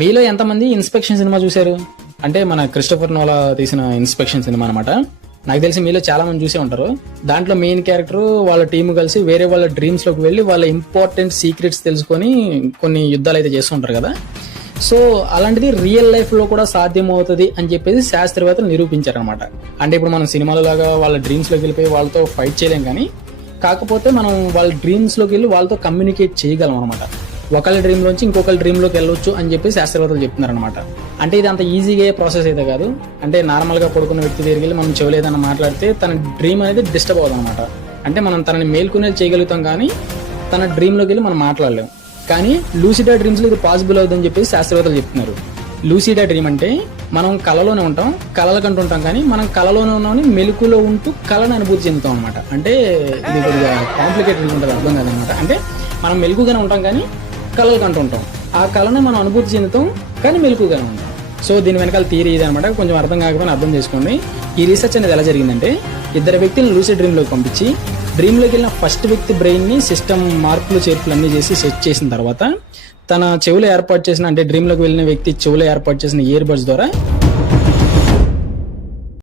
మీలో ఎంతమంది inspection cinema చూశారు? అంటే మన క్రిస్టోఫర్ నోలా తీసిన ఇన్స్పెక్షన్ సినిమా అనమాట. నాకు తెలిసి మీలో చాలా మంది చూసే ఉంటారు. దాంట్లో మెయిన్ క్యారెక్టర్ వాళ్ళ టీం కలిసి వేరే వాళ్ళ డ్రీమ్స్ లోకి వెళ్ళి వాళ్ళ ఇంపార్టెంట్ సీక్రెట్స్ తెలుసుకొని కొన్ని యుద్ధాలు అయితే చేస్తుంటారు కదా. సో అలాంటిది రియల్ లైఫ్ లో కూడా సాధ్యమవుతుంది అని చెప్పేసి శాస్త్రవేత్తలు నిరూపించారనమాట. అంటే ఇప్పుడు మనం సినిమాల లాగా వాళ్ళ డ్రీమ్స్ లోకి వెళ్ళిపోయి వాళ్ళతో ఫైట్ చేయలేం, కానీ కాకపోతే మనం వాళ్ళ డ్రీమ్స్ లోకి వెళ్ళి వాళ్ళతో కమ్యూనికేట్ చేయగలం అనమాట. ఒకళ్ళ డ్రీమ్ లోంచి ఇంకొకళ్ళ డ్రీమ్ లోకి వెళ్ళొచ్చు అని చెప్పి శాస్త్రవేత్తలు చెప్తున్నారు అనమాట. అంటే ఇది అంత ఈజీగా ప్రాసెస్ అయితే కాదు. అంటే నార్మల్ గా పడుకున్న వ్యక్తి దగ్గరికి వెళ్ళి మనం చెవులు ఏదైనా మాట్లాడితే తన డ్రీమ్ అనేది డిస్టర్బ్ అవుతుంది అనమాట. అంటే మనం తనని మేల్కొనేది చేయగలుగుతాం, కానీ తన డ్రీమ్ లోకి వెళ్ళి మనం మాట్లాడలేం. కానీ లూసిడా డ్రీమ్స్ లో ఇది పాసిబుల్ అవుతుందని చెప్పి శాస్త్రవేత్తలు చెప్తున్నారు. లూసిడా డ్రీమ్ అంటే మనం కళలోనే ఉంటాం, కళల కంటూ ఉంటాం, కానీ మనం కళలోనే ఉన్నామని మెలుకులో ఉంటూ కళను అనుభూతి చెందుతాం అనమాట. అంటే ఇది కొద్దిగా కాంప్లికేటెడ్ ఉంటుంది, అర్థం కాదనమాట. అంటే మనం మెలుకుగానే ఉంటాం కానీ కళలు కంటూ ఉంటాం, ఆ కళను మనం అనుభూతి చెందుతాం కానీ మెలుకుగానే ఉంటాం. సో దీని వెనకాల థియరీ ఇది అనమాట. కొంచెం అర్థం కాకపోయినా అర్థం చేసుకోండి. ఈ రీసెర్చ్ అనేది ఎలా జరిగిందంటే, ఇద్దరు వ్యక్తులను లూసిడ్ డ్రీమ్లోకి పంపించి డ్రీమ్లోకి వెళ్ళిన ఫస్ట్ వ్యక్తి బ్రెయిన్ని సిస్టమ్ మార్పులు చేర్పులు అన్నీ చేసి సెట్ చేసిన తర్వాత తన చెవులో ఏర్పాటు చేసిన, అంటే డ్రీమ్లోకి వెళ్ళిన వ్యక్తి చెవులో ఏర్పాటు చేసిన ఇయర్ బడ్స్ ద్వారా